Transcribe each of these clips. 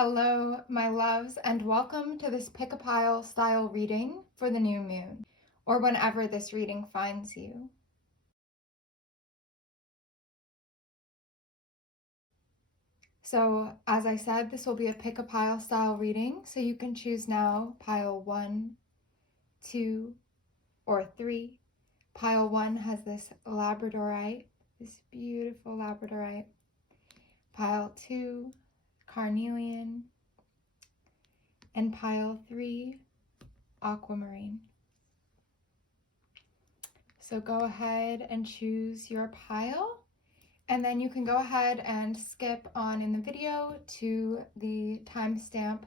Hello, my loves, and welcome to this pick-a-pile style reading for the new moon, or whenever this reading finds you. So, as I said, this will be a pick-a-pile style reading, so you can choose now pile 1, 2, or 3. Pile 1 has this Labradorite, this beautiful Labradorite. Pile 2, Carnelian. And pile 3, Aquamarine. So go ahead and choose your pile, and then you can go ahead and skip on in the video to the timestamp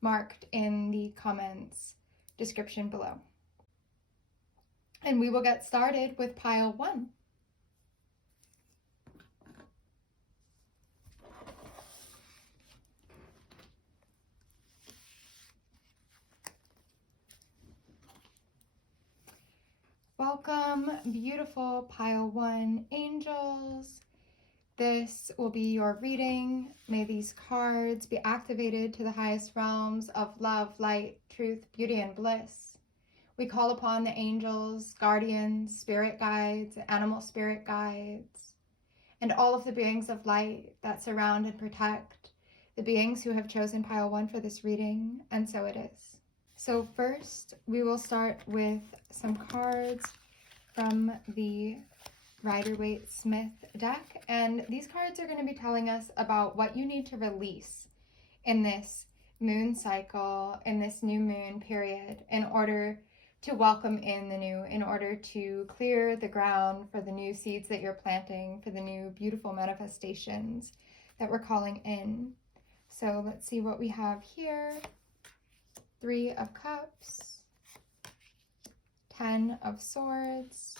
marked in the comments description below. And we will get started with pile 1. Welcome, beautiful pile 1 angels. This will be your reading. May these cards be activated to the highest realms of love, light, truth, beauty, and bliss. We call upon the angels, guardians, spirit guides, animal spirit guides, and all of the beings of light that surround and protect the beings who have chosen pile 1 for this reading, and so it is. So first, we will start with some cards from the Rider-Waite-Smith deck, and these cards are going to be telling us about what you need to release in this moon cycle, in this new moon period, in order to welcome in the new, in order to clear the ground for the new seeds that you're planting, for the new beautiful manifestations that we're calling in. So let's see what we have here. 3 of Cups, 10 of Swords,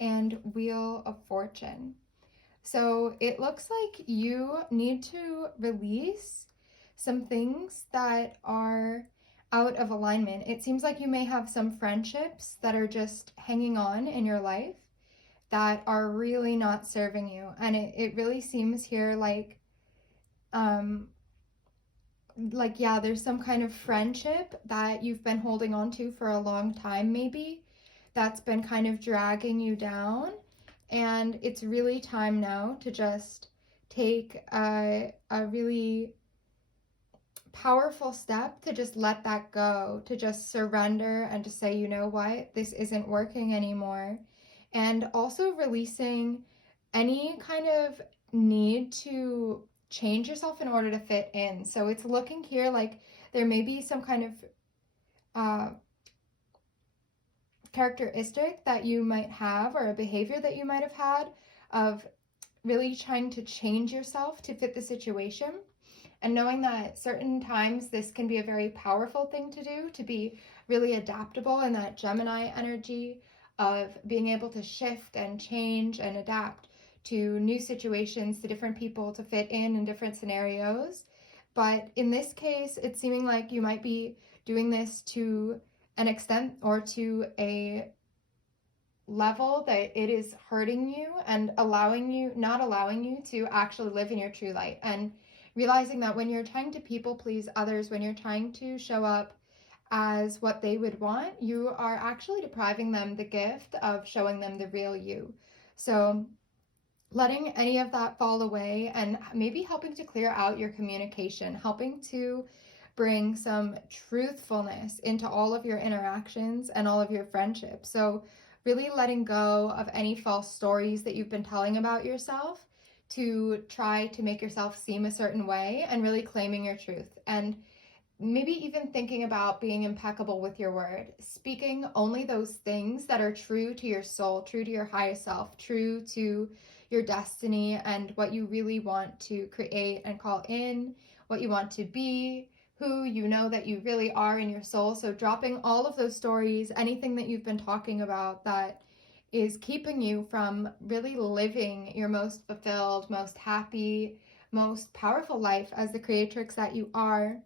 and Wheel of Fortune. So it looks like you need to release some things that are out of alignment. It seems like you may have some friendships that are just hanging on in your life that are really not serving you. And it really seems here yeah, there's some kind of friendship that you've been holding on to for a long time, maybe, that's been kind of dragging you down. And it's really time now to just take a really powerful step to just let that go, to just surrender and to say, you know what, this isn't working anymore. And also releasing any kind of need to change yourself in order to fit in. So it's looking here like there may be some kind of characteristic that you might have, or a behavior that you might have had, of really trying to change yourself to fit the situation. And knowing that certain times this can be a very powerful thing to do, to be really adaptable in that Gemini energy of being able to shift and change and adapt to new situations, to different people, to fit in different scenarios. But in this case, it's seeming like you might be doing this to an extent or to a level that it is hurting you and not allowing you to actually live in your true light. And realizing that when you're trying to people please others, when you're trying to show up as what they would want, you are actually depriving them the gift of showing them the real you. So letting any of that fall away, and maybe helping to clear out your communication, helping to bring some truthfulness into all of your interactions and all of your friendships. So really letting go of any false stories that you've been telling about yourself to try to make yourself seem a certain way, and really claiming your truth. And maybe even thinking about being impeccable with your word, speaking only those things that are true to your soul, true to your highest self, true to your destiny and what you really want to create and call in, what you want to be, who you know that you really are in your soul. So dropping all of those stories, anything that you've been talking about that is keeping you from really living your most fulfilled, most happy, most powerful life as the creatrix that you are.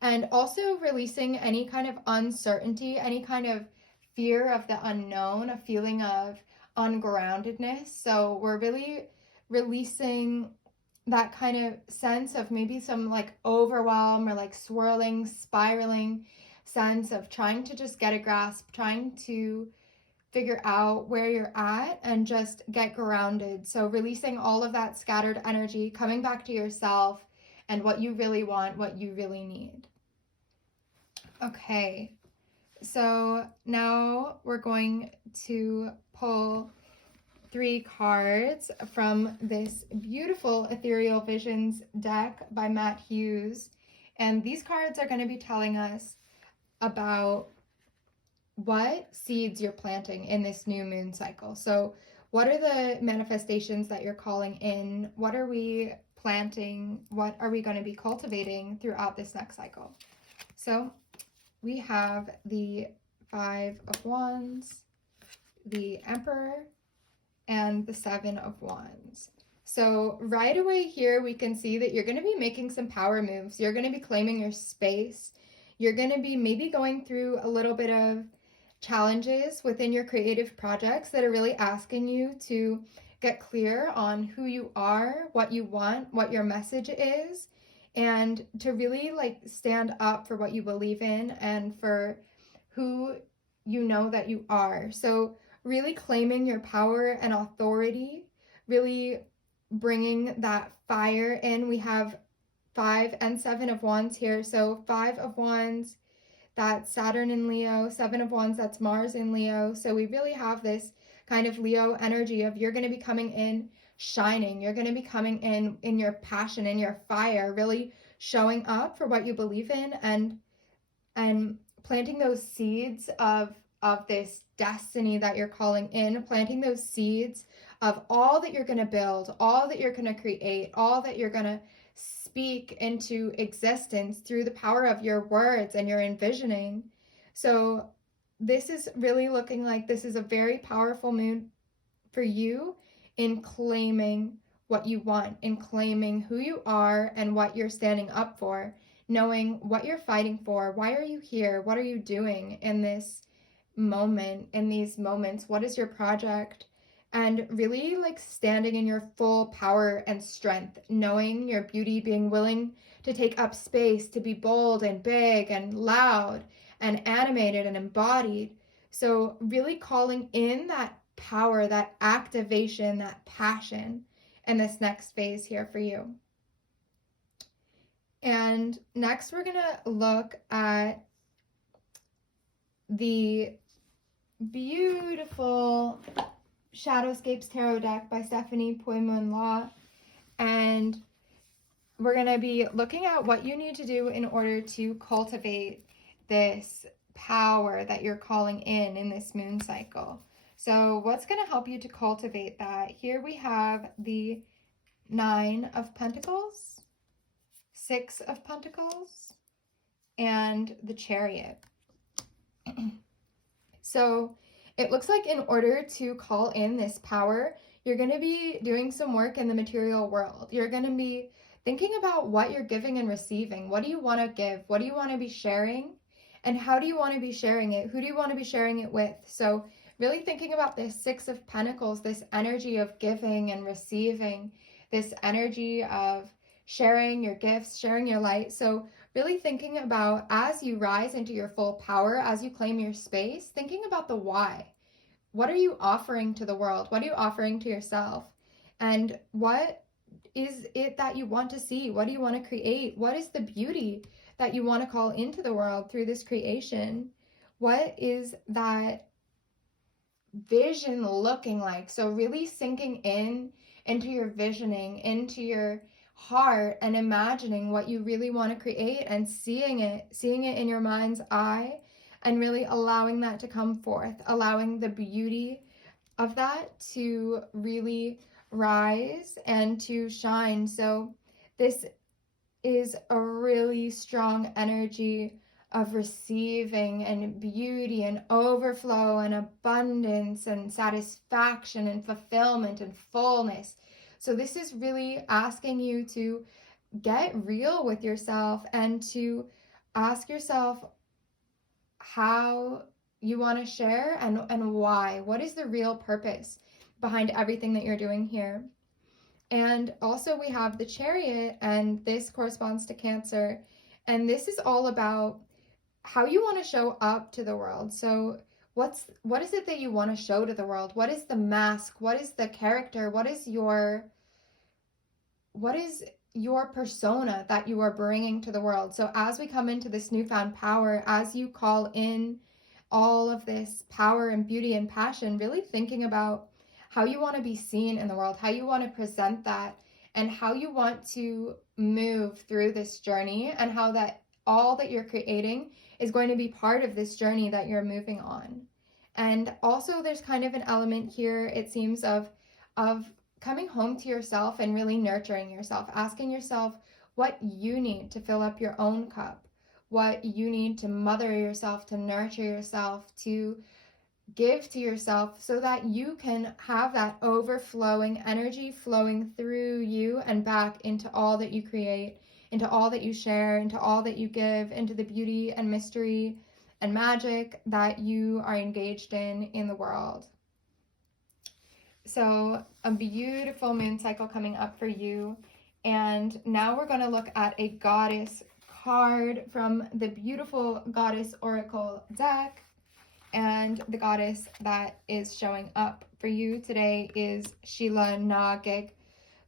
And also releasing any kind of uncertainty, any kind of fear of the unknown, a feeling of ungroundedness. So we're really releasing that kind of sense of maybe some like overwhelm or like swirling, spiraling sense of trying to just get a grasp, trying to figure out where you're at and just get grounded. So releasing all of that scattered energy, coming back to yourself and what you really want, what you really need. Okay, so now we're going to pull 3 cards from this beautiful Ethereal Visions deck by Matt Hughes. And these cards are going to be telling us about what seeds you're planting in this new moon cycle. So, what are the manifestations that you're calling in? What are we planting? What are we going to be cultivating throughout this next cycle? So, we have the 5 of Wands, the Emperor, and the 7 of Wands. So right away here, we can see that you're going to be making some power moves. You're going to be claiming your space. You're going to be maybe going through a little bit of challenges within your creative projects that are really asking you to get clear on who you are, what you want, what your message is, and to really like stand up for what you believe in and for who you know that you are. So really claiming your power and authority, really bringing that fire in. We have 5 and 7 of Wands here. So 5 of Wands, that's Saturn in Leo. 7 of Wands, that's Mars in Leo. So we really have this kind of Leo energy of you're going to be coming in shining. You're going to be coming in your passion, in your fire, really showing up for what you believe in and planting those seeds of this destiny that you're calling in, planting those seeds of all that you're going to build, all that you're going to create, all that you're going to speak into existence through the power of your words and your envisioning. So this is really looking like this is a very powerful moon for you in claiming what you want, in claiming who you are and what you're standing up for, knowing what you're fighting for. Why are you here? What are you doing in this moment, in these moments? What is your project? And really like standing in your full power and strength, knowing your beauty, being willing to take up space, to be bold and big and loud and animated and embodied. So really calling in that power, that activation, that passion in this next phase here for you. And next we're going to look at the beautiful Shadowscapes Tarot deck by Stephanie Poimon-Law. And we're going to be looking at what you need to do in order to cultivate this power that you're calling in this moon cycle. So what's going to help you to cultivate that? Here we have the 9 of Pentacles, 6 of Pentacles, and the Chariot. So it looks like in order to call in this power, you're going to be doing some work in the material world. You're going to be thinking about what you're giving and receiving. What do you want to give? What do you want to be sharing? And how do you want to be sharing it? Who do you want to be sharing it with? So really thinking about this 6 of Pentacles, this energy of giving and receiving, this energy of sharing your gifts, sharing your light. So really thinking about as you rise into your full power, as you claim your space, thinking about the why. What are you offering to the world? What are you offering to yourself? And what is it that you want to see? What do you want to create? What is the beauty that you want to call into the world through this creation? What is that vision looking like? So really sinking into your visioning, into your heart, and imagining what you really want to create and seeing it in your mind's eye, and really allowing that to come forth, allowing the beauty of that to really rise and to shine. So this is a really strong energy of receiving and beauty and overflow and abundance and satisfaction and fulfillment and fullness. So this is really asking you to get real with yourself and to ask yourself how you want to share and why. What is the real purpose behind everything that you're doing here? And also we have the Chariot, and this corresponds to Cancer. And this is all about how you want to show up to the world. So what is it that you want to show to the world? What is the mask? What is the character? What is your persona that you are bringing to the world? So as we come into this newfound power, as you call in all of this power and beauty and passion, really thinking about how you want to be seen in the world, how you want to present that, and how you want to move through this journey, and how that all that you're creating is going to be part of this journey that you're moving on. And also there's kind of an element here, it seems, of coming home to yourself and really nurturing yourself, asking yourself what you need to fill up your own cup, what you need to mother yourself, to nurture yourself, to give to yourself, so that you can have that overflowing energy flowing through you and back into all that you create, into all that you share, into all that you give, into the beauty and mystery and magic that you are engaged in the world. So a beautiful moon cycle coming up for you. And now we're going to look at a goddess card from the beautiful Goddess Oracle deck. And the goddess that is showing up for you today is Sheila Nagig.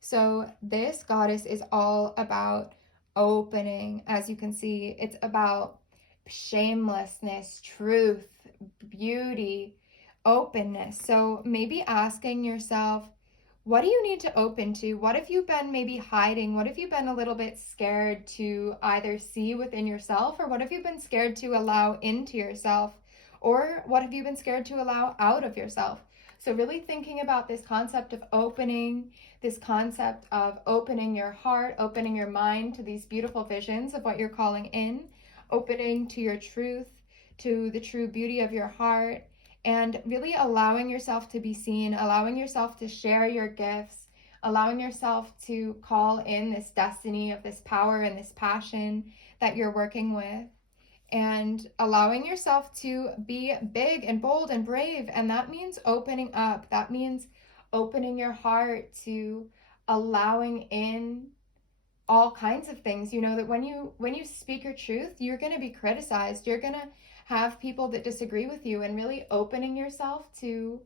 So this goddess is all about opening. As you can see, it's about shamelessness, truth, beauty, openness. So maybe asking yourself, what do you need to open to? What have you been maybe hiding? What have you been a little bit scared to either see within yourself, or what have you been scared to allow into yourself? Or what have you been scared to allow out of yourself? So really thinking about this concept of opening, this concept of opening your heart, opening your mind to these beautiful visions of what you're calling in, opening to your truth, to the true beauty of your heart, and really allowing yourself to be seen, allowing yourself to share your gifts, allowing yourself to call in this destiny of this power and this passion that you're working with, and allowing yourself to be big and bold and brave. And that means opening up. That means opening your heart to allowing in all kinds of things. You know that when you speak your truth, you're going to be criticized. You're going to have people that disagree with you, and really opening yourself to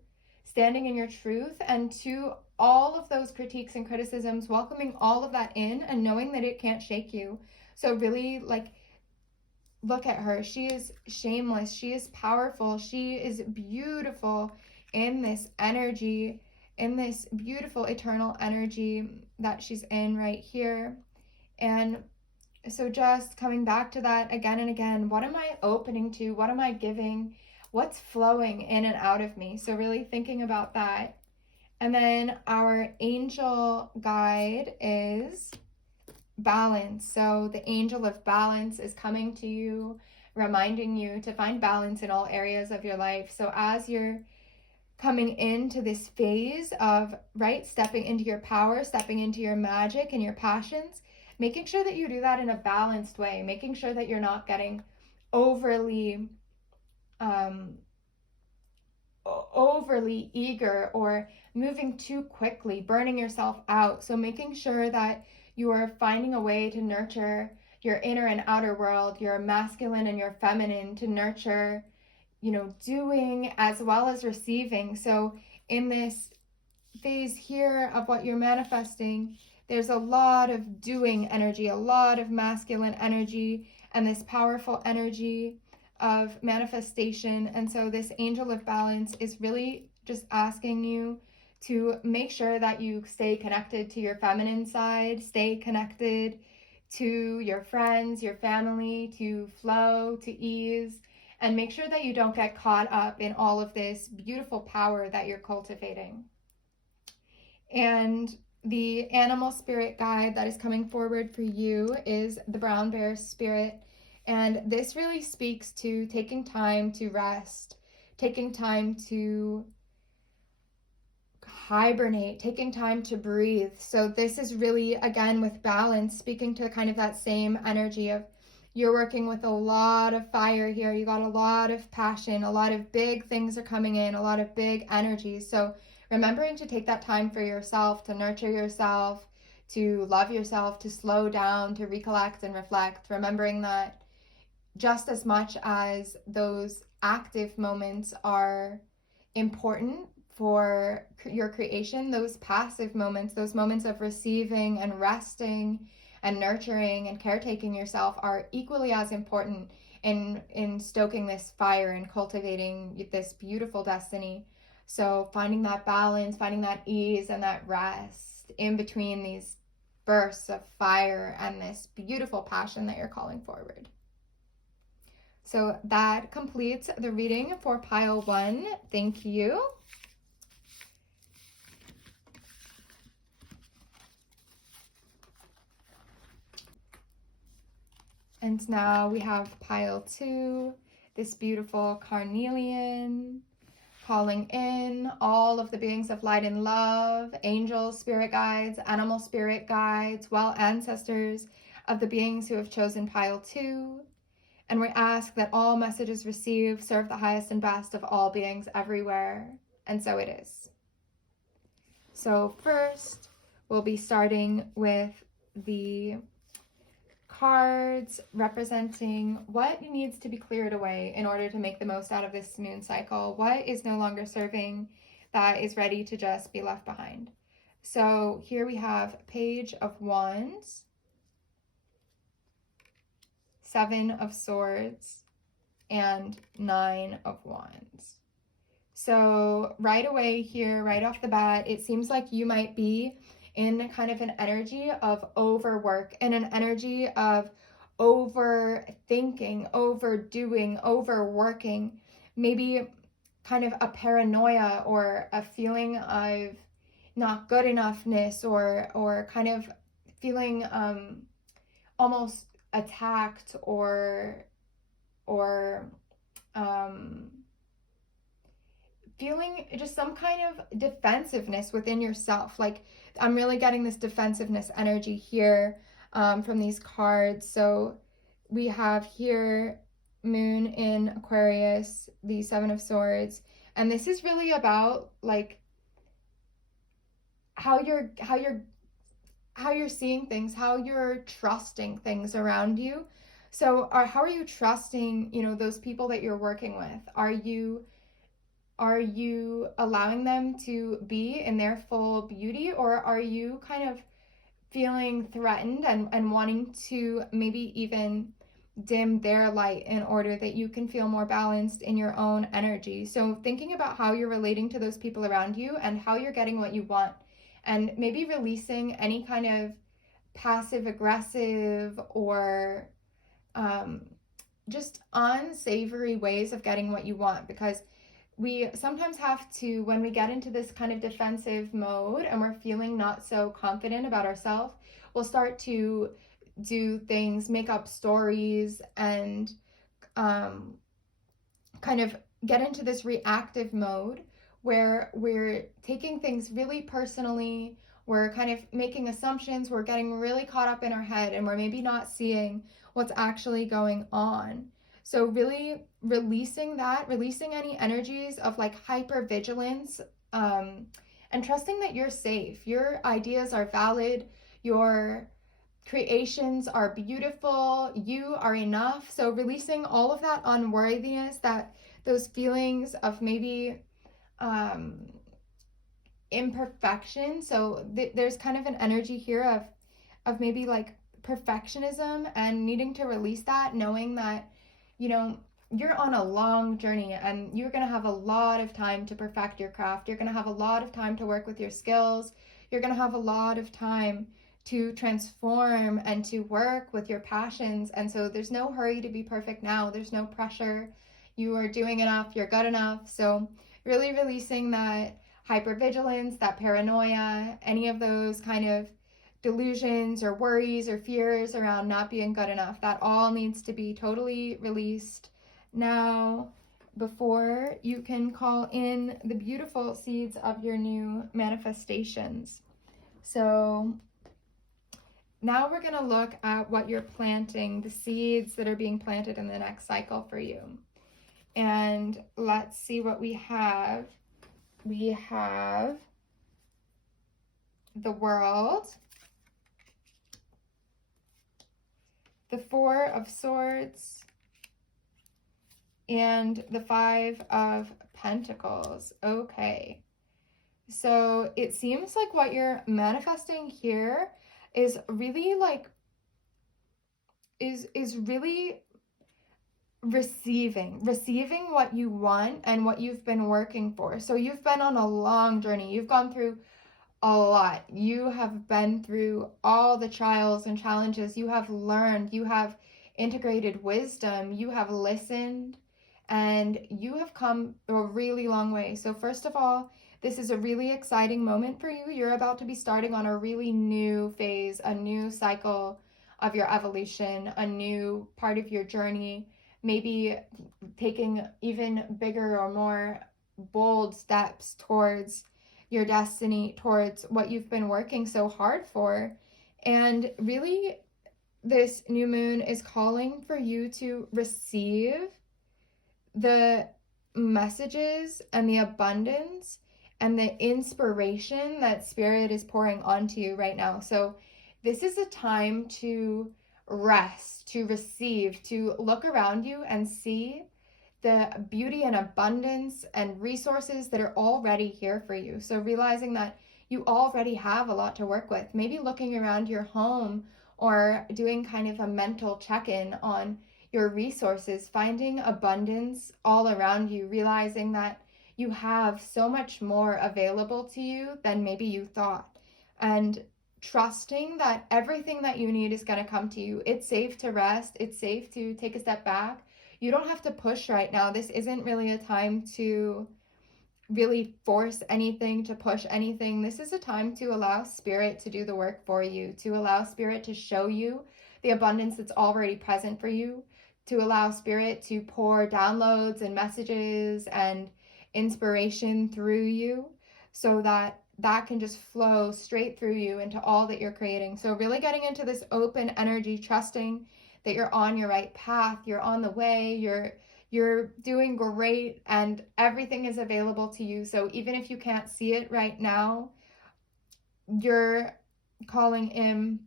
standing in your truth and to all of those critiques and criticisms, welcoming all of that in and knowing that it can't shake you. So really, like, look at her. She is shameless. She is powerful. She is beautiful in this energy, in this beautiful eternal energy that she's in right here. And so just coming back to that again and again, what am I opening to? What am I giving? What's flowing in and out of me? So really thinking about that. And then our angel guide is balance. So the angel of balance is coming to you, reminding you to find balance in all areas of your life. So as you're coming into this phase of, right, stepping into your power, stepping into your magic and your passions, making sure that you do that in a balanced way, making sure that you're not getting overly eager or moving too quickly, burning yourself out. So making sure that you are finding a way to nurture your inner and outer world, your masculine and your feminine, to nurture, doing as well as receiving. So in this phase here of what you're manifesting, there's a lot of doing energy, a lot of masculine energy, and this powerful energy of manifestation. And so this angel of balance is really just asking you to make sure that you stay connected to your feminine side, stay connected to your friends, your family, to flow, to ease, and make sure that you don't get caught up in all of this beautiful power that you're cultivating. And the animal spirit guide that is coming forward for you is the brown bear spirit. And this really speaks to taking time to rest, taking time to hibernate, taking time to breathe. So this is really, again, with balance, speaking to kind of that same energy of, you're working with a lot of fire here. You got a lot of passion, a lot of big things are coming in, a lot of big energies. So remembering to take that time for yourself, to nurture yourself, to love yourself, to slow down, to recollect and reflect, remembering that just as much as those active moments are important for your creation, those passive moments, those moments of receiving and resting and nurturing and caretaking yourself are equally as important in stoking this fire and cultivating this beautiful destiny. So finding that balance, finding that ease and that rest in between these bursts of fire and this beautiful passion that you're calling forward. So that completes the reading for pile 1. Thank you. And now we have pile 2, this beautiful carnelian, calling in all of the beings of light and love, angels, spirit guides, animal spirit guides, well ancestors of the beings who have chosen pile 2. And we ask that all messages received serve the highest and best of all beings everywhere. And so it is. So first, we'll be starting with the cards representing what needs to be cleared away in order to make the most out of this moon cycle. What is no longer serving that is ready to just be left behind. So here we have Page of Wands, 7 of Swords, and 9 of Wands. So right away here, right off the bat, it seems like you might be in kind of an energy of overwork, in an energy of overthinking, overdoing, overworking, maybe kind of a paranoia or a feeling of not good enoughness, or kind of feeling almost attacked or feeling just some kind of defensiveness within yourself. Like, I'm really getting this defensiveness energy here from these cards. So we have here Moon in Aquarius, the 7 of Swords, and this is really about like how you're seeing things, how you're trusting things around you. So how are you trusting, those people that you're working with? Are you allowing them to be in their full beauty, or are you kind of feeling threatened and wanting to maybe even dim their light in order that you can feel more balanced in your own energy? So thinking about how you're relating to those people around you and how you're getting what you want, and maybe releasing any kind of passive aggressive or just unsavory ways of getting what you want, because we sometimes have to, when we get into this kind of defensive mode and we're feeling not so confident about ourselves, we'll start to do things, make up stories, and kind of get into this reactive mode where we're taking things really personally, we're kind of making assumptions, we're getting really caught up in our head, and we're maybe not seeing what's actually going on. So really releasing any energies of like hypervigilance, and trusting that you're safe. Your ideas are valid, your creations are beautiful, you are enough. So releasing all of that unworthiness, that those feelings of maybe imperfection. So there's kind of an energy here of maybe like perfectionism, and needing to release that, knowing that you're on a long journey and you're going to have a lot of time to perfect your craft. You're going to have a lot of time to work with your skills. You're going to have a lot of time to transform and to work with your passions. And so there's no hurry to be perfect now. There's no pressure. You are doing enough. You're good enough. So really releasing that hypervigilance, that paranoia, any of those kind of delusions or worries or fears around not being good enough. That all needs to be totally released now before you can call in the beautiful seeds of your new manifestations. So now we're going to look at what you're planting, the seeds that are being planted in the next cycle for you. And let's see what we have. We have the World, the Four of Swords, and the Five of Pentacles. Okay. So it seems like what you're manifesting here is really like is really receiving what you want and what you've been working for. So you've been on a long journey. You've gone through a lot. You have been through all the trials and challenges. You have learned, you have integrated wisdom, you have listened, and you have come a really long way. So, first of all, this is a really exciting moment for you. You're about to be starting on a really new phase, a new cycle of your evolution, a new part of your journey, maybe taking even bigger or more bold steps towards your destiny, towards what you've been working so hard for. And really, this new moon is calling for you to receive the messages and the abundance and the inspiration that Spirit is pouring onto you right now. So, this is a time to rest, to receive, to look around you and see the beauty and abundance and resources that are already here for you. So realizing that you already have a lot to work with, maybe looking around your home or doing kind of a mental check-in on your resources, finding abundance all around you, realizing that you have so much more available to you than maybe you thought. And trusting that everything that you need is going to come to you. It's safe to rest. It's safe to take a step back. You don't have to push right now. This isn't really a time to really force anything, to push anything. This is a time to allow Spirit to do the work for you, to allow Spirit to show you the abundance that's already present for you, to allow Spirit to pour downloads and messages and inspiration through you so that that can just flow straight through you into all that you're creating. So really getting into this open energy, trusting that you're on your right path, you're on the way, you're doing great, and everything is available to you. So even if you can't see it right now, you're calling in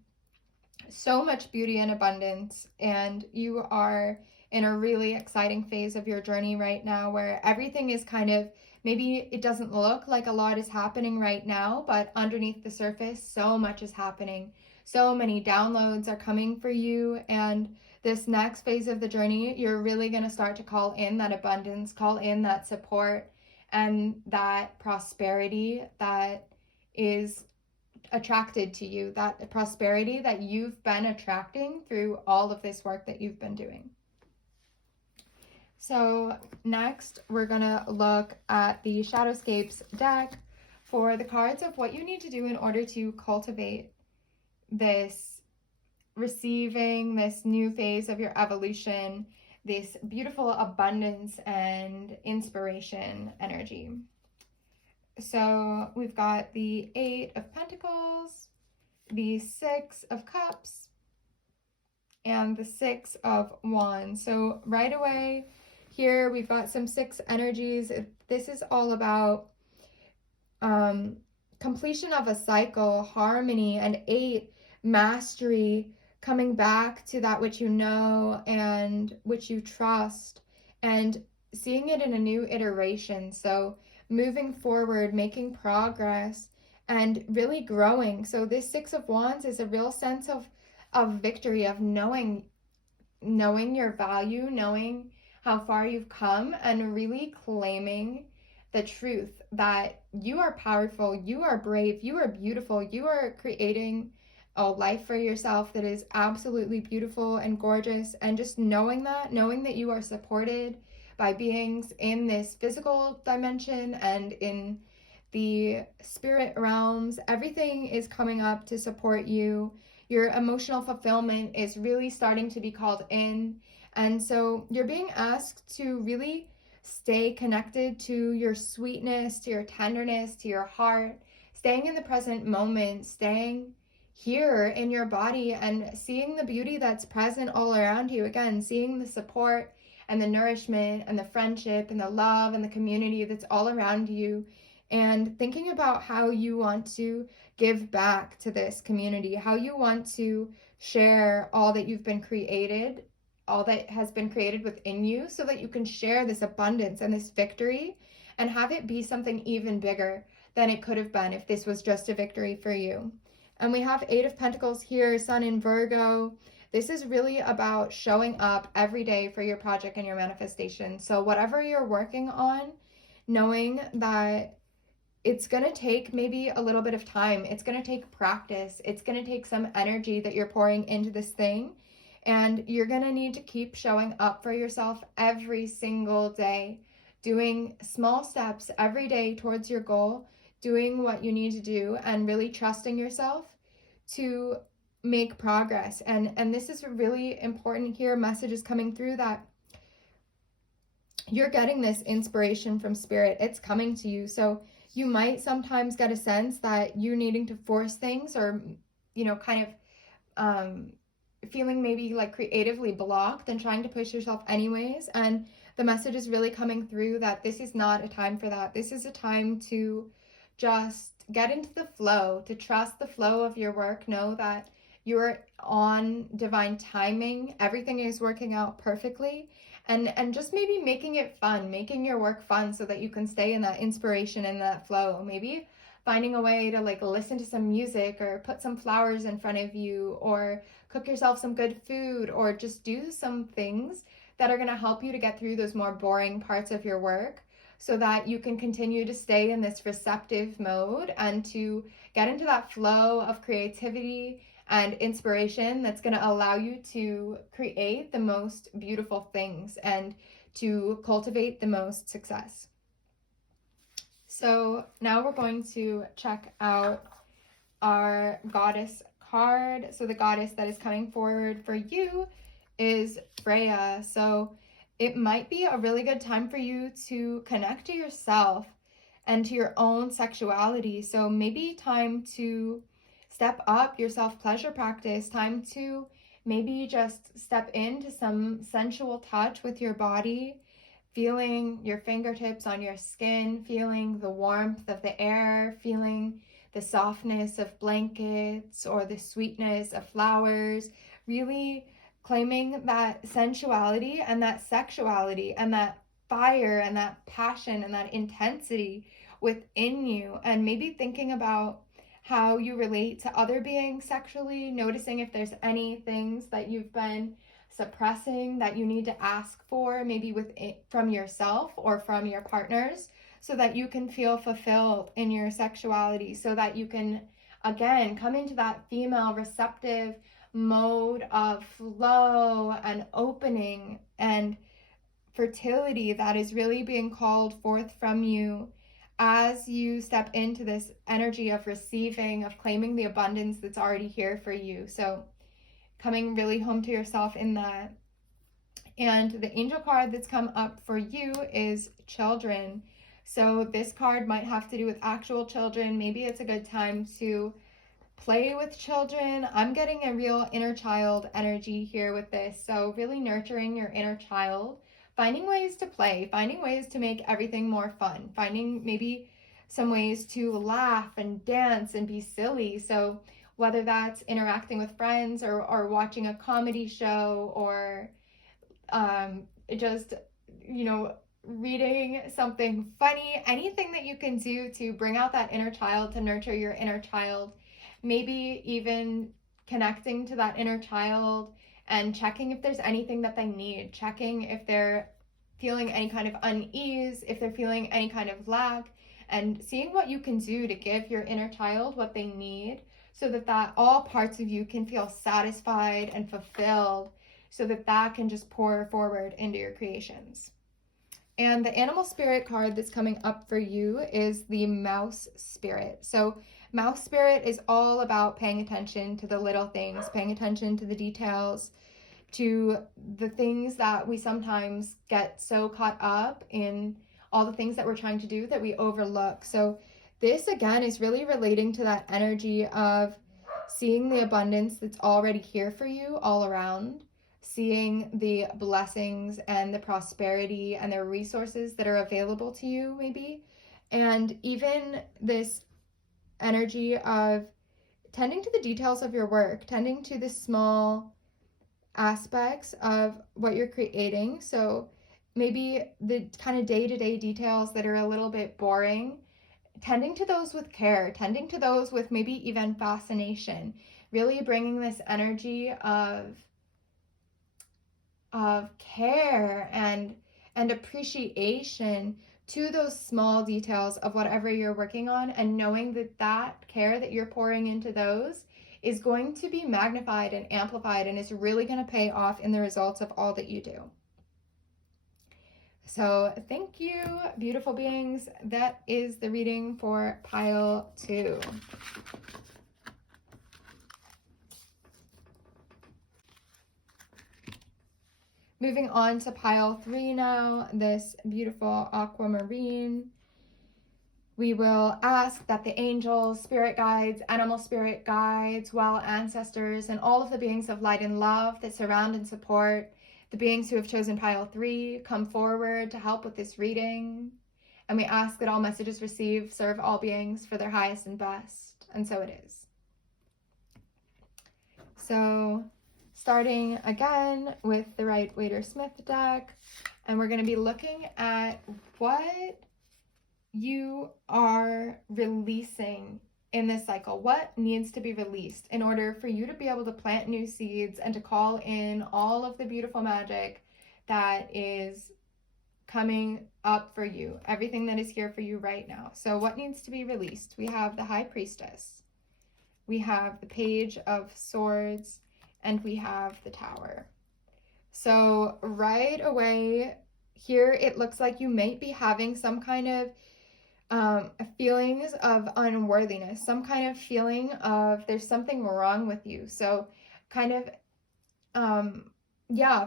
so much beauty and abundance, and you are in a really exciting phase of your journey right now where everything is kind of, maybe it doesn't look like a lot is happening right now, but underneath the surface, so much is happening. So many downloads are coming for you, and this next phase of the journey, you're really going to start to call in that abundance, call in that support, and that prosperity that is attracted to you, that prosperity that you've been attracting through all of this work that you've been doing. So next, we're going to look at the Shadowscapes deck for the cards of what you need to do in order to cultivate this receiving, this new phase of your evolution, this beautiful abundance and inspiration energy. So we've got the Eight of Pentacles, the Six of Cups, and the Six of Wands. So right away here we've got some six energies. This is all about completion of a cycle, harmony, and eight, mastery, coming back to that which you know and which you trust, and seeing it in a new iteration. So moving forward, making progress, and really growing. So this Six of Wands is a real sense of victory, of knowing your value, knowing how far you've come, and really claiming the truth that you are powerful, you are brave, you are beautiful, you are creating a life for yourself that is absolutely beautiful and gorgeous. And just knowing that you are supported by beings in this physical dimension and in the spirit realms, everything is coming up to support you. Your emotional fulfillment is really starting to be called in. And so you're being asked to really stay connected to your sweetness, to your tenderness, to your heart, staying in the present moment, staying here in your body and seeing the beauty that's present all around you. Again, seeing the support and the nourishment and the friendship and the love and the community that's all around you, and thinking about how you want to give back to this community, how you want to share all that you've been created, all that has been created within you, so that you can share this abundance and this victory and have it be something even bigger than it could have been if this was just a victory for you. And we have Eight of Pentacles here, Sun in Virgo. This is really about showing up every day for your project and your manifestation. So whatever you're working on, knowing that it's going to take maybe a little bit of time. It's going to take practice. It's going to take some energy that you're pouring into this thing. And you're going to need to keep showing up for yourself every single day, doing small steps every day towards your goal, doing what you need to do, and really trusting yourself to make progress. And this is really important here. Message is coming through that you're getting this inspiration from spirit. It's coming to you. So you might sometimes get a sense that you're needing to force things, or, kind of feeling maybe like creatively blocked and trying to push yourself anyways. And the message is really coming through that this is not a time for that. This is a time to just get into the flow, to trust the flow of your work. Know that you're on divine timing. Everything is working out perfectly. And just maybe making it fun, making your work fun so that you can stay in that inspiration and that flow. Maybe finding a way to like listen to some music, or put some flowers in front of you, or cook yourself some good food, or just do some things that are going to help you to get through those more boring parts of your work, so that you can continue to stay in this receptive mode and to get into that flow of creativity and inspiration that's going to allow you to create the most beautiful things and to cultivate the most success. So now we're going to check out our goddess card. So the goddess that is coming forward for you is Freya. So it might be a really good time for you to connect to yourself and to your own sexuality. So maybe time to step up your self-pleasure practice, time to maybe just step into some sensual touch with your body, feeling your fingertips on your skin, feeling the warmth of the air, feeling the softness of blankets or the sweetness of flowers, really claiming that sensuality and that sexuality and that fire and that passion and that intensity within you, and maybe thinking about how you relate to other beings sexually, noticing if there's any things that you've been suppressing that you need to ask for, maybe from yourself or from your partners, so that you can feel fulfilled in your sexuality, so that you can, again, come into that female receptive mode of flow and opening and fertility that is really being called forth from you as you step into this energy of receiving, of claiming the abundance that's already here for you. So coming really home to yourself in that. And the angel card that's come up for you is children. So this card might have to do with actual children. Maybe it's a good time to play with children. I'm getting a real inner child energy here with this. So really nurturing your inner child, finding ways to play, finding ways to make everything more fun, finding maybe some ways to laugh and dance and be silly. So whether that's interacting with friends, or watching a comedy show, or just, reading something funny, anything that you can do to bring out that inner child, to nurture your inner child. Maybe even connecting to that inner child and checking if there's anything that they need, checking if they're feeling any kind of unease, if they're feeling any kind of lack, and seeing what you can do to give your inner child what they need, so that all parts of you can feel satisfied and fulfilled, so that can just pour forward into your creations. And the animal spirit card that's coming up for you is the mouse spirit. So mouse spirit is all about paying attention to the little things, paying attention to the details, to the things that we sometimes get so caught up in, all the things that we're trying to do that we overlook. So this again is really relating to that energy of seeing the abundance that's already here for you all around, seeing the blessings and the prosperity and the resources that are available to you maybe, and even this energy of tending to the details of your work, tending to the small aspects of what you're creating. So maybe the kind of day-to-day details that are a little bit boring, tending to those with care, tending to those with maybe even fascination, really bringing this energy of care and appreciation to those small details of whatever you're working on, and knowing that that care that you're pouring into those is going to be magnified and amplified and is really going to pay off in the results of all that you do. So thank you, beautiful beings. That is the reading for pile 2. Moving on to pile 3 now, this beautiful aquamarine. We will ask that the angels, spirit guides, animal spirit guides, well ancestors, and all of the beings of light and love that surround and support the beings who have chosen pile 3 come forward to help with this reading. And we ask that all messages received serve all beings for their highest and best. And so it is. So starting again with the Rider-Waite-Smith deck, and we're going to be looking at what you are releasing in this cycle. What needs to be released in order for you to be able to plant new seeds and to call in all of the beautiful magic that is coming up for you, everything that is here for you right now. So what needs to be released? We have the High Priestess, we have the Page of Swords, and we have the Tower. So right away here, it looks like you might be having some kind of feelings of unworthiness, some kind of feeling of there's something wrong with you. So kind of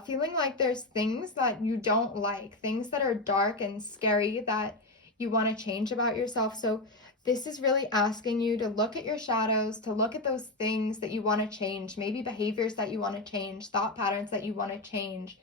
feeling like there's things that you don't like, things that are dark and scary that you want to change about yourself. So this is really asking you to look at your shadows, to look at those things that you want to change, maybe behaviors that you want to change, thought patterns that you want to change,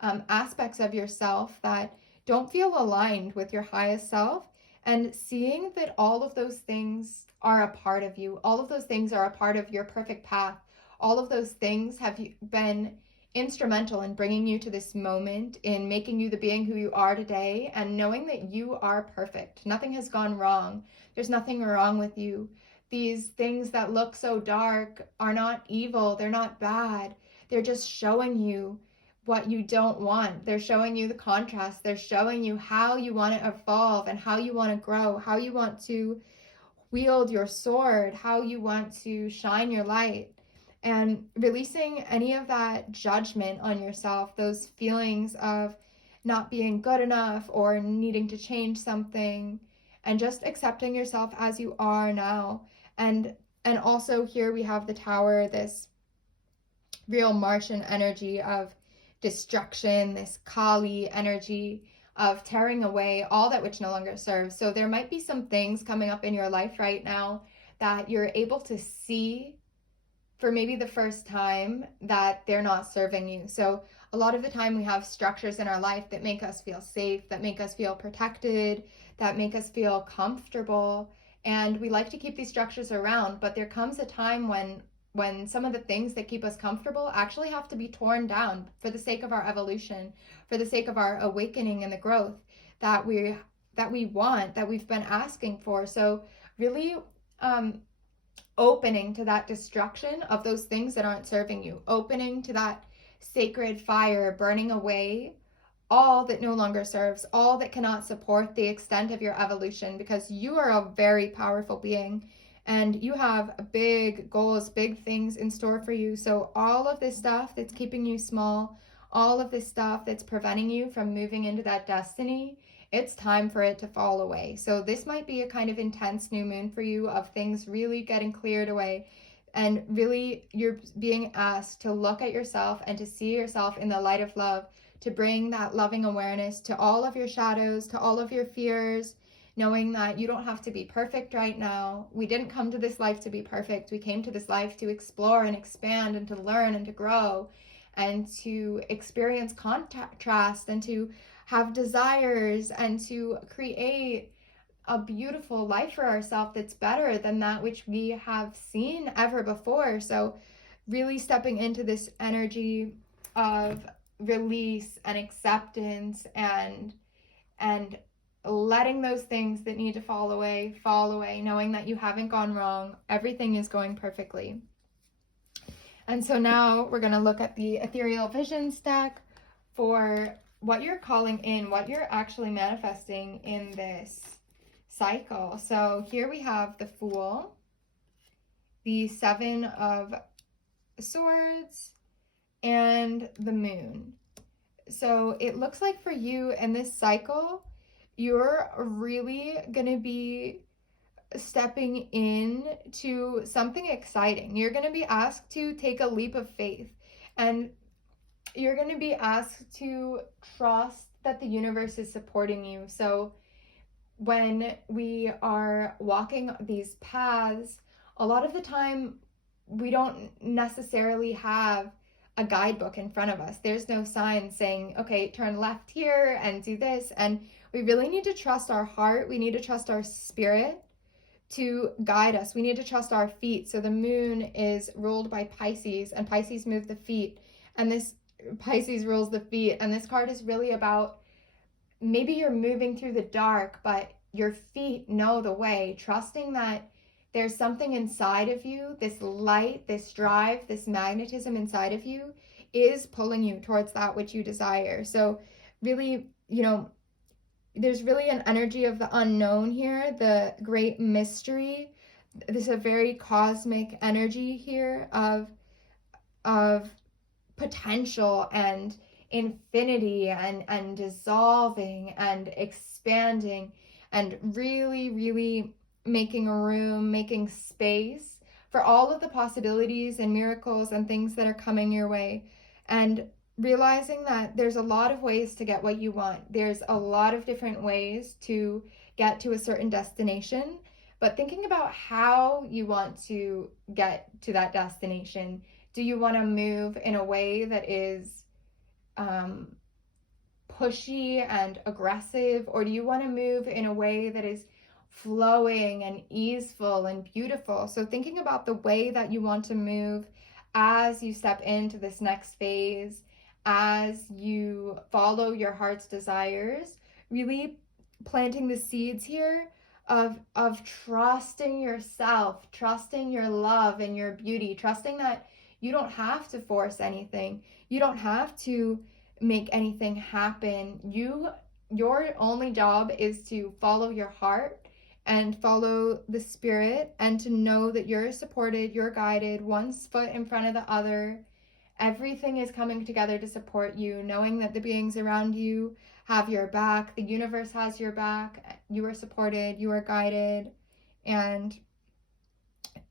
aspects of yourself that don't feel aligned with your highest self. And seeing that all of those things are a part of you, all of those things are a part of your perfect path, all of those things have been instrumental in bringing you to this moment, in making you the being who you are today, and knowing that you are perfect. Nothing has gone wrong. There's nothing wrong with you. These things that look so dark are not evil. They're not bad. They're just showing you what you don't want. They're showing you the contrast. They're showing you how you want to evolve and how you want to grow, how you want to wield your sword, how you want to shine your light, and releasing any of that judgment on yourself, those feelings of not being good enough or needing to change something, and just accepting yourself as you are now. And also here we have the Tower, this real Martian energy of destruction, this Kali energy of tearing away all that which no longer serves. So there might be some things coming up in your life right now that you're able to see for maybe the first time that they're not serving you. So a lot of the time we have structures in our life that make us feel safe, that make us feel protected, that make us feel comfortable. And we like to keep these structures around, but there comes a time when some of the things that keep us comfortable actually have to be torn down for the sake of our evolution, for the sake of our awakening and the growth that we want, that we've been asking for. So really opening to that destruction of those things that aren't serving you, opening to that sacred fire burning away all that no longer serves, all that cannot support the extent of your evolution, because you are a very powerful being and you have big goals, big things in store for you. So all of this stuff that's keeping you small, all of this stuff that's preventing you from moving into that destiny, it's time for it to fall away. So this might be a kind of intense new moon for you, of things really getting cleared away. And really, you're being asked to look at yourself and to see yourself in the light of love, to bring that loving awareness to all of your shadows, to all of your fears, knowing that you don't have to be perfect right now. We didn't come to this life to be perfect. We came to this life to explore and expand and to learn and to grow and to experience contrast and to have desires and to create a beautiful life for ourselves that's better than that which we have seen ever before. So really stepping into this energy of release and acceptance, and letting those things that need to fall away, knowing that you haven't gone wrong, everything is going perfectly. And so now we're going to look at the ethereal vision stack for what you're calling in, what you're actually manifesting in this cycle. So here we have the Fool, the Seven of Swords, and the Moon. So it looks like for you in this cycle, you're really going to be stepping in to something exciting. You're going to be asked to take a leap of faith, and you're going to be asked to trust that the universe is supporting you. So when we are walking these paths, a lot of the time we don't necessarily have a guidebook in front of us. There's no sign saying, okay, turn left here and do this. And we really need to trust our heart. We need to trust our spirit to guide us. We need to trust our feet. So the moon is ruled by Pisces, and Pisces move the feet, and this Pisces rules the feet. And this card is really about, maybe you're moving through the dark, but your feet know the way, trusting that there's something inside of you, this light, this drive, this magnetism inside of you is pulling you towards that which you desire. So really, there's really an energy of the unknown here, the great mystery. There's a very cosmic energy here of potential and infinity and dissolving and expanding, and really, really making room, making space for all of the possibilities and miracles and things that are coming your way. And realizing that there's a lot of ways to get what you want. There's a lot of different ways to get to a certain destination, but thinking about how you want to get to that destination. Do you want to move in a way that is pushy and aggressive, or do you want to move in a way that is flowing and easeful and beautiful? So thinking about the way that you want to move as you step into this next phase, as you follow your heart's desires, really planting the seeds here of trusting yourself, trusting your love and your beauty, trusting that you don't have to force anything. You don't have to make anything happen. Your only job is to follow your heart and follow the spirit, and to know that you're supported, you're guided, one foot in front of the other. Everything is coming together to support you, knowing that the beings around you have your back, the universe has your back, you are supported, you are guided, and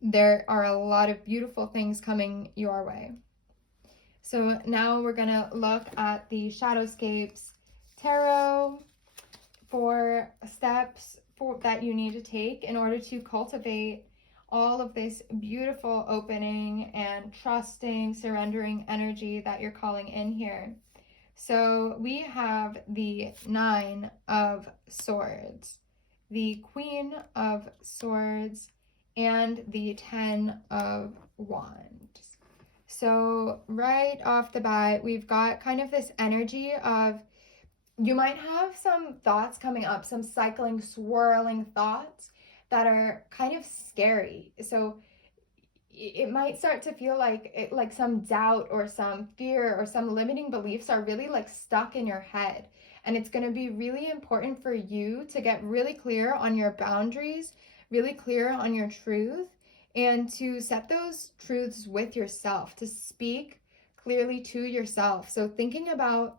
there are a lot of beautiful things coming your way. So now we're going to look at the Shadowscapes Tarot for steps that you need to take in order to cultivate all of this beautiful opening and trusting, surrendering energy that you're calling in here. So we have the Nine of Swords, the Queen of Swords, and the Ten of Wands. So right off the bat, we've got kind of this energy of, you might have some thoughts coming up, some cycling, swirling thoughts that are kind of scary. So it might start to feel like some doubt or some fear or some limiting beliefs are really like stuck in your head. And it's going to be really important for you to get really clear on your boundaries, really clear on your truth, and to set those truths with yourself, to speak clearly to yourself. So thinking about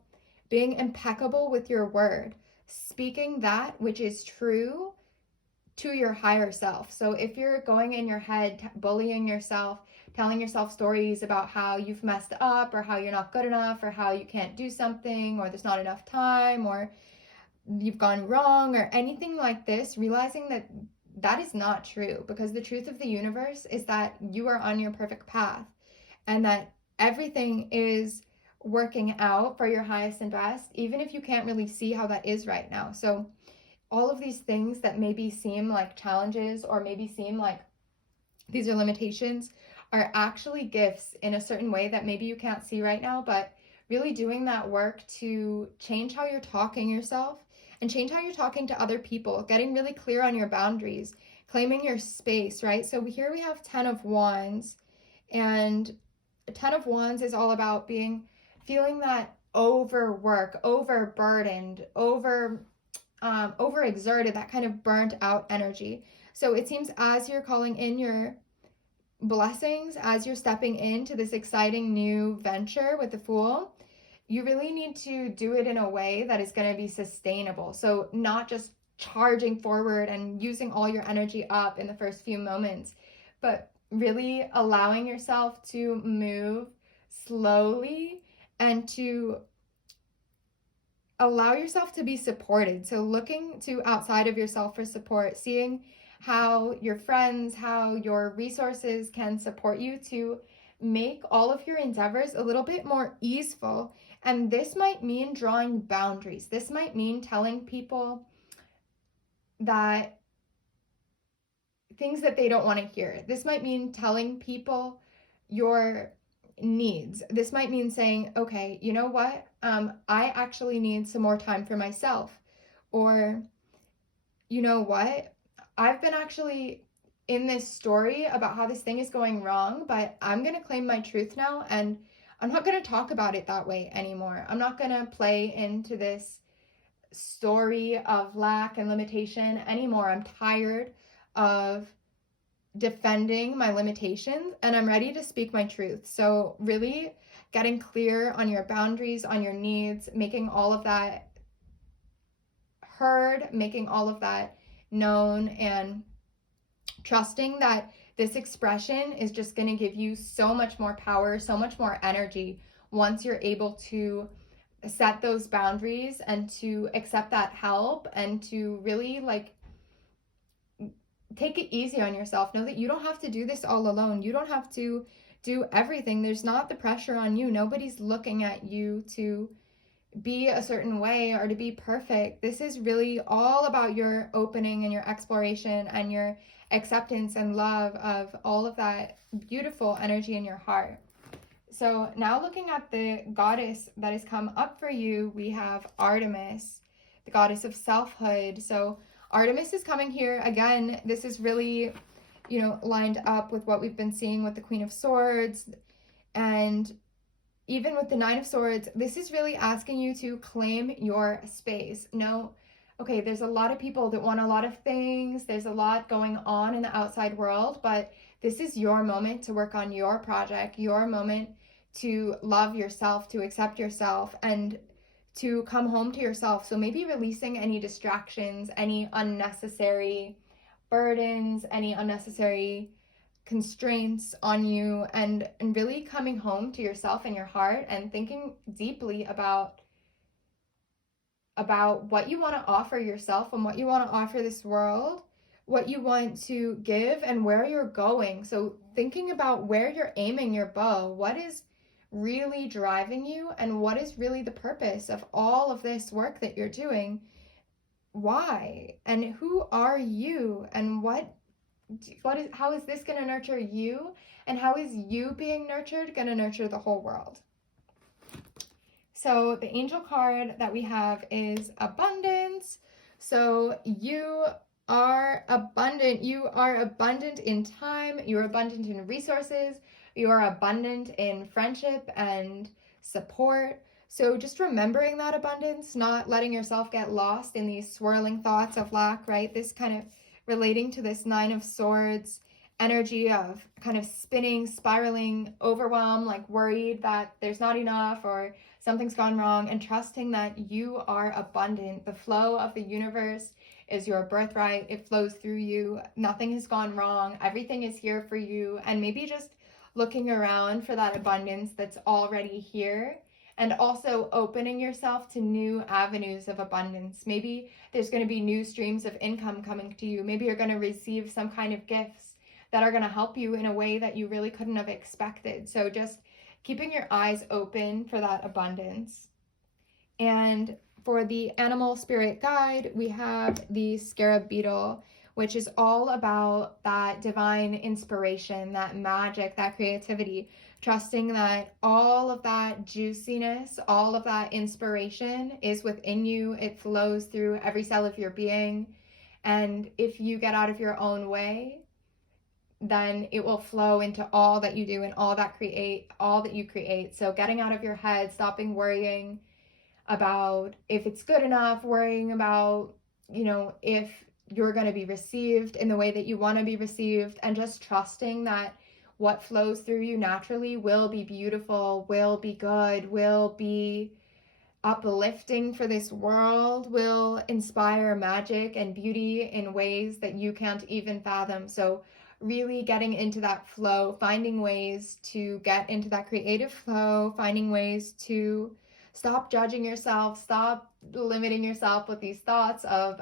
being impeccable with your word, speaking that which is true to your higher self. So if you're going in your head, bullying yourself, telling yourself stories about how you've messed up, or how you're not good enough, or how you can't do something, or there's not enough time, or you've gone wrong, or anything like this, realizing that that is not true, because the truth of the universe is that you are on your perfect path, and that everything is working out for your highest and best, even if you can't really see how that is right now. So all of these things that maybe seem like challenges or maybe seem like these are limitations are actually gifts in a certain way that maybe you can't see right now, but really doing that work to change how you're talking yourself and change how you're talking to other people, getting really clear on your boundaries, claiming your space, right? So here we have 10 of Wands, and 10 of Wands is all about feeling that overwork, overburdened, overexerted, that kind of burnt out energy. So it seems as you're calling in your blessings, as you're stepping into this exciting new venture with the Fool, you really need to do it in a way that is going to be sustainable. So not just charging forward and using all your energy up in the first few moments, but really allowing yourself to move slowly and to allow yourself to be supported. So looking to outside of yourself for support, seeing how your friends, how your resources can support you to make all of your endeavors a little bit more easeful. And this might mean drawing boundaries. This might mean telling people that things that they don't want to hear. This might mean telling people your needs. This might mean saying, okay, you know what? I actually need some more time for myself. Or, you know what? I've been actually in this story about how this thing is going wrong, but I'm going to claim my truth now, and I'm not going to talk about it that way anymore. I'm not going to play into this story of lack and limitation anymore. I'm tired of defending my limitations, and I'm ready to speak my truth. So really getting clear on your boundaries, on your needs, making all of that heard, making all of that known, and trusting that this expression is just going to give you so much more power, so much more energy once you're able to set those boundaries and to accept that help and to really take it easy on yourself. Know that you don't have to do this all alone. You don't have to do everything. There's not the pressure on you. Nobody's looking at you to be a certain way or to be perfect. This is really all about your opening and your exploration and your acceptance and love of all of that beautiful energy in your heart. So now looking at the goddess that has come up for you, we have Artemis, the goddess of selfhood. So Artemis is coming here again. This is really, lined up with what we've been seeing with the Queen of Swords, and even with the Nine of Swords. This is really asking you to claim your space. No, okay, there's a lot of people that want a lot of things. There's a lot going on in the outside world, but this is your moment to work on your project, your moment to love yourself, to accept yourself, and to come home to yourself. So maybe releasing any distractions, any unnecessary burdens, any unnecessary constraints on you, and really coming home to yourself and your heart and thinking deeply about what you want to offer yourself and what you want to offer this world, what you want to give and where you're going. So thinking about where you're aiming your bow, what is really driving you, and what is really the purpose of all of this work that you're doing. Why and who are you, and how is this going to nurture you, and how is you being nurtured going to nurture the whole world? So the angel card that we have is abundance. So you are abundant. You are abundant in time. You're abundant in resources. You are abundant in friendship and support. So just remembering that abundance, not letting yourself get lost in these swirling thoughts of lack, right? This kind of relating to this Nine of Swords energy of kind of spinning, spiraling, overwhelmed, like worried that there's not enough or something's gone wrong, and trusting that you are abundant. The flow of the universe is your birthright. It flows through you. Nothing has gone wrong. Everything is here for you. And maybe just looking around for that abundance that's already here, and also opening yourself to new avenues of abundance. Maybe there's going to be new streams of income coming to you. Maybe you're going to receive some kind of gifts that are going to help you in a way that you really couldn't have expected. So just keeping your eyes open for that abundance. And For the animal spirit guide, we have the scarab beetle, which is all about that divine inspiration, that magic, that creativity, trusting that all of that juiciness, all of that inspiration is within you. It flows through every cell of your being. And if you get out of your own way, then it will flow into all that you do and all that you create. So getting out of your head, stopping worrying about if it's good enough, worrying about, if you're going to be received in the way that you want to be received, and just trusting that what flows through you naturally will be beautiful, will be good, will be uplifting for this world, will inspire magic and beauty in ways that you can't even fathom. So really getting into that flow, finding ways to get into that creative flow, finding ways to stop judging yourself, stop limiting yourself with these thoughts of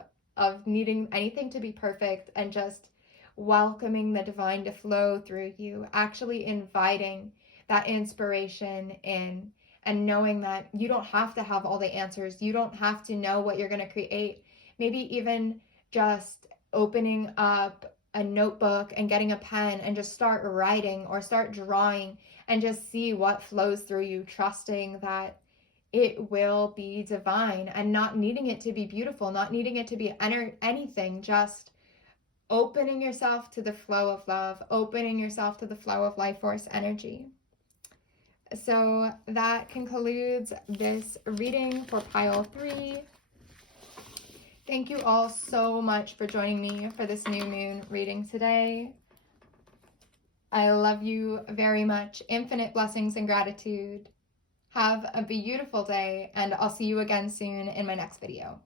needing anything to be perfect, and just welcoming the divine to flow through you, actually inviting that inspiration in, and knowing that you don't have to have all the answers. You don't have to know what you're going to create. Maybe even just opening up a notebook and getting a pen and just start writing or start drawing and just see what flows through you, trusting that it will be divine, and not needing it to be beautiful, not needing it to be anything, just opening yourself to the flow of love, opening yourself to the flow of life force energy. So that concludes this reading for pile 3. Thank you all so much for joining me for this new moon reading today. I love you very much. Infinite blessings and gratitude. Have a beautiful day, and I'll see you again soon in my next video.